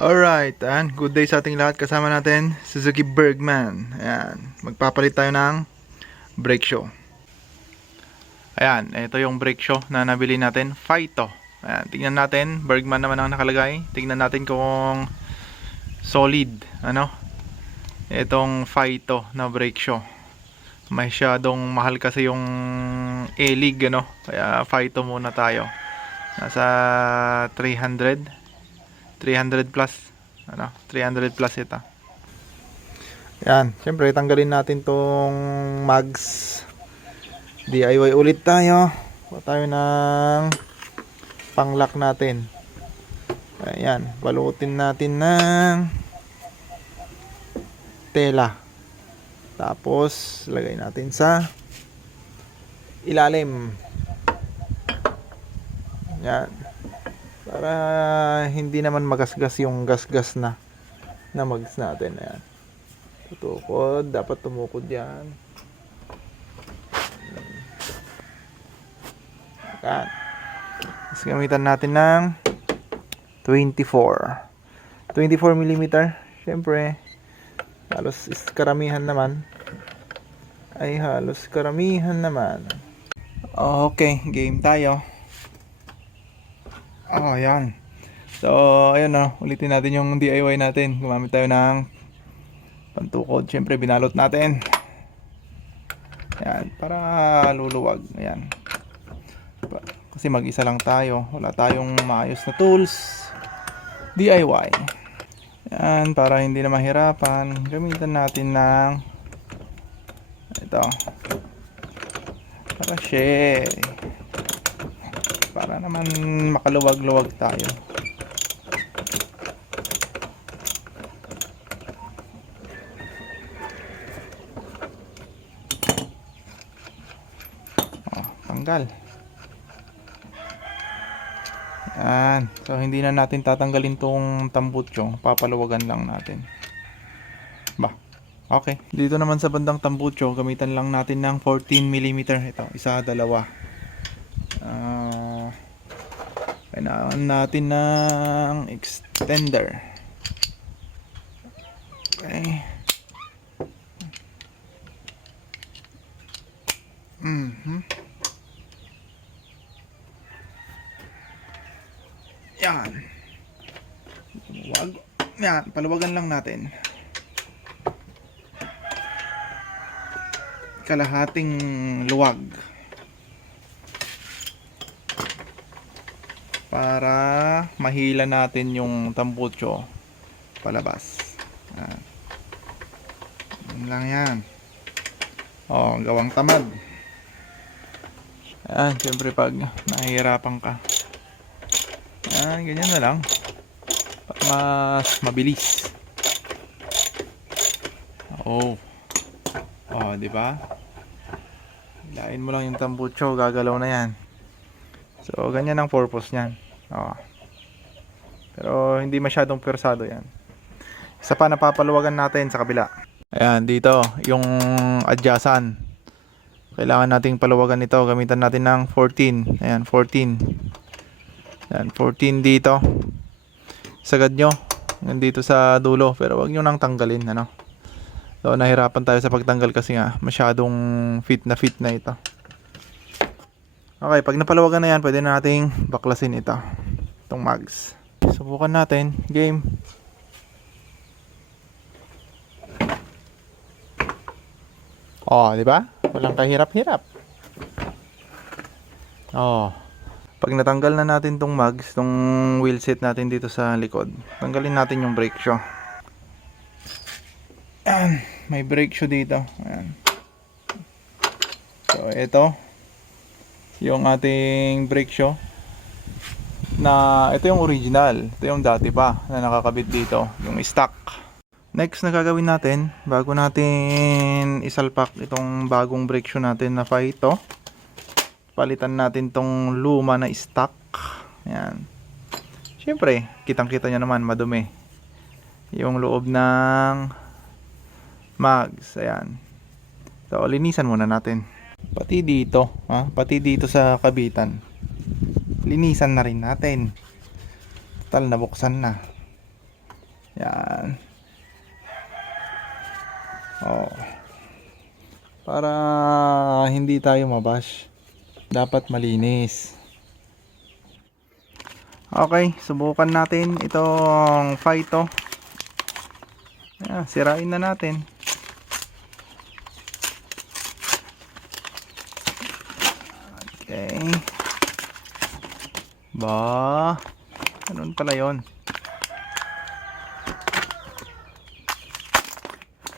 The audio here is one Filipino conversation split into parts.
Alright, and good day sa ating lahat. Kasama natin Suzuki Bergman. Ayan, magpapalit tayo ng brake shoe. Ayan, ito yung brake shoe na nabili natin, Faito. Ayan, tingnan natin, Bergman naman ang nakalagay. Tingnan natin kung solid, ano, itong Faito na brake shoe. Masyadong mahal kasi yung E-League, ano, kaya Faito muna tayo. Nasa 300 plus, ano, 300 plus ito. Yan, syempre tanggalin natin tong mags. DIY ulit tayo. Kuha tayo ng panglock natin. Ayan, balutin natin ng tela. Tapos lagay natin sa ilalim. Yan. Para hindi naman magasgas yung gasgas na mags natin. Ayan. Tutukod. Dapat tumukod yan. Ayan. Tapos gamitan natin ng 24 mm. Siyempre, halos karamihan naman. Okay, game tayo. Oh, ayan. So, ayun na. Ulitin natin yung DIY natin. Gumamit tayo ng pantukod. Siyempre, binalot natin. Ayan, para luluwag. Ayan. Kasi mag-isa lang tayo. Wala tayong maayos na tools. DIY. Ayan, para hindi na mahirapan. Gamitan natin ng ito. Para share. Para naman makaluwag-luwag tayo. Tanggal. Yan. So hindi na natin tatanggalin tong tambutso, papaluwagan lang natin. Okay. Dito naman sa bandang tambutso, gamitan lang natin ng 14 mm. Ito, isa, dalawa. Kailangan natin ng extender. Okay. Yan. Yan, paluwagan lang natin. Kalahating luwag. Para mahila natin yung tambutso palabas. Yan lang yan. Oh, gawang tamad. Yan, siyempre pag nahihirapan ka. Yan, ganyan na lang. Para mas mabilis. Oh, di ba? Hilain mo lang yung tambutso, gagalaw na yan. So, ganyan ang purpose niyan. Pero hindi masyadong persado yan. Isa pa, napapaluwagan natin sa kabila. Ayan, dito, yung adyasan. Kailangan nating paluwagan ito. Gamitan natin ng 14. Ayan, 14. Ayan, 14 dito. Sagad nyo. Nandito sa dulo. Pero wag nyo nang tanggalin. Ano? So, nahirapan tayo sa pagtanggal kasi nga masyadong fit na ito. Okay, pag napaluwagan na yan, pwede na nating baklasin ito. Itong mags. Subukan natin. Game. Di ba? Walang kahirap-hirap. Pag natanggal na natin tong mags, tong wheel set natin dito sa likod, tanggalin natin yung brake shoe. Ayan, may brake shoe dito. Ayan. So, ito yung ating brake shoe na ito yung original, ito yung dati pa na nakakabit dito, yung stock. Next na gagawin natin bago natin isalpak itong bagong brake shoe natin na Faito, palitan natin tong luma na stock. Ayan, syempre kitang kita nyo naman madumi yung loob ng mags. Ayan, so linisan muna natin. Pati dito, pati dito sa kabitan. Linisan na rin natin. Total nabuksan na. Oh. Para hindi tayo mabash. Dapat malinis. Okay, subukan natin itong Phyto. Ayan, sirain na natin. Okay. Ba, ganun pala yon.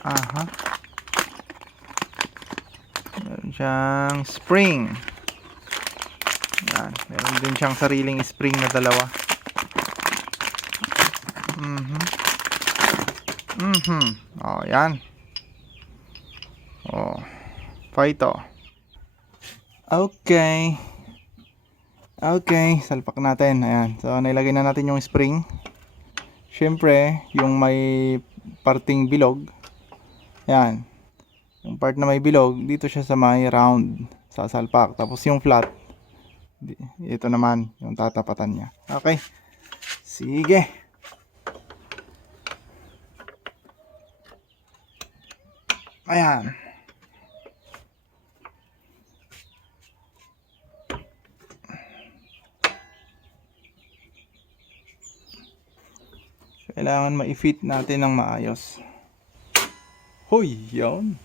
Aha. Meron siyang spring. Yan. Meron din siyang sariling spring na dalawa. Oh, yan. Oh, Phyto. Okay. Okay, salpak natin. Ayan. So, nailagay na natin yung spring. Syempre, yung may parting bilog. Ayan. Yung part na may bilog, dito siya sa may round. Sasalpak. Tapos yung flat, ito naman, yung tatapatan niya. Okay. Sige. Ayan. Kailangan ma-fit natin ng maayos. Hoy, yun.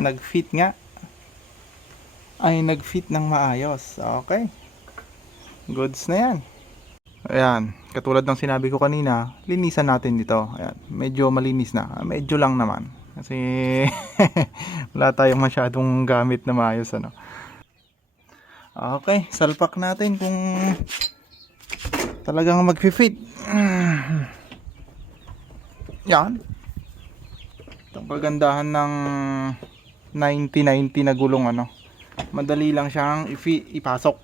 Nag-fit nga. Ay, nag-fit ng maayos. Okay. Goods na yan. Ayan. Katulad ng sinabi ko kanina, linisan natin dito. Ayan. Medyo malinis na. Medyo lang naman. Kasi wala tayong masyadong gamit na maayos. Ano. Okay. Salpak natin kung talagang mag-fit. Yan. Itong kagandahan ng 90-90 na gulong, ano. Madali lang siyang ipasok.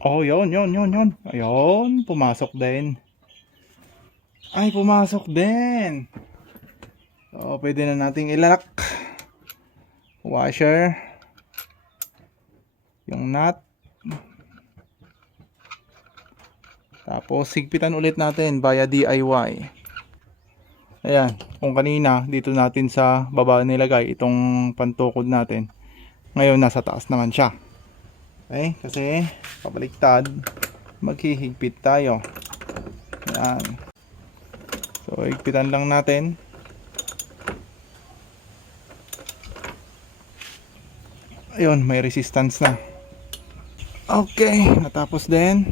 Oh, yun. Ayun, pumasok din. Ay, pumasok din. So, pwede na nating ilalak. Washer. Yung nut. Tapos higpitan ulit natin via DIY. Ayan, kung kanina dito natin sa baba nilagay itong pantukod natin. Ngayon nasa taas naman siya. Okay, kasi pabaliktad, maghihigpit tayo. Ayan. So higpitan lang natin. Ayun, may resistance na. Okay, natapos din.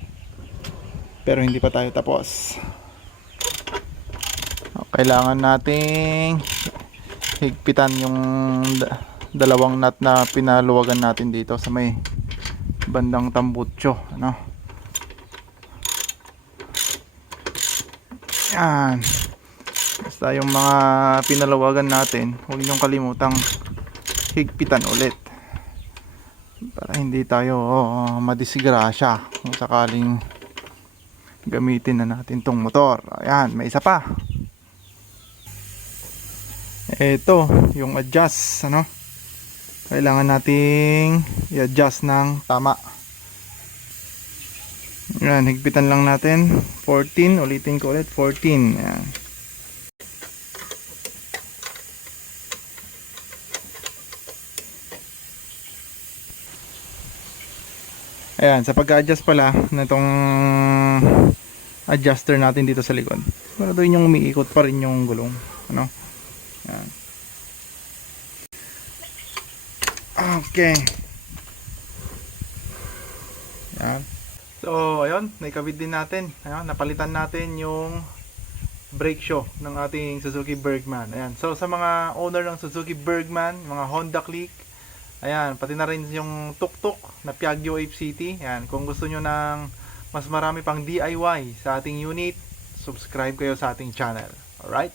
Pero hindi pa tayo tapos. Kailangan nating higpitan yung dalawang nut na pinaluwagan natin dito sa may bandang tambutso, ano? Yan. Basta yung mga pinaluwagan natin, huwag niyong kalimutang higpitan ulit. Para hindi tayo madisgrasya kung sakaling gamitin na natin tong motor. Ayan, may isa pa. Ito, yung adjust, ano? Kailangan nating i-adjust ng tama. Ayan, higpitan lang natin. 14, ulitin ko ulit, 14. Ayan. Ayan, sa pag-adjust pala nitong adjuster natin dito sa likod, siguraduhin yung umiikot pa rin yung gulong, ano? Ayan. Okay. Ayan. So, ayun, naikabit din natin. Ayan, napalitan natin yung brake shoe ng ating Suzuki Bergman. Ayan. So, sa mga owner ng Suzuki Bergman, mga Honda Click, ayan, pati na rin yung tuk-tuk na Piaggio Ape City. Ayan, kung gusto nyo ng mas marami pang DIY sa ating unit, subscribe kayo sa ating channel. Alright?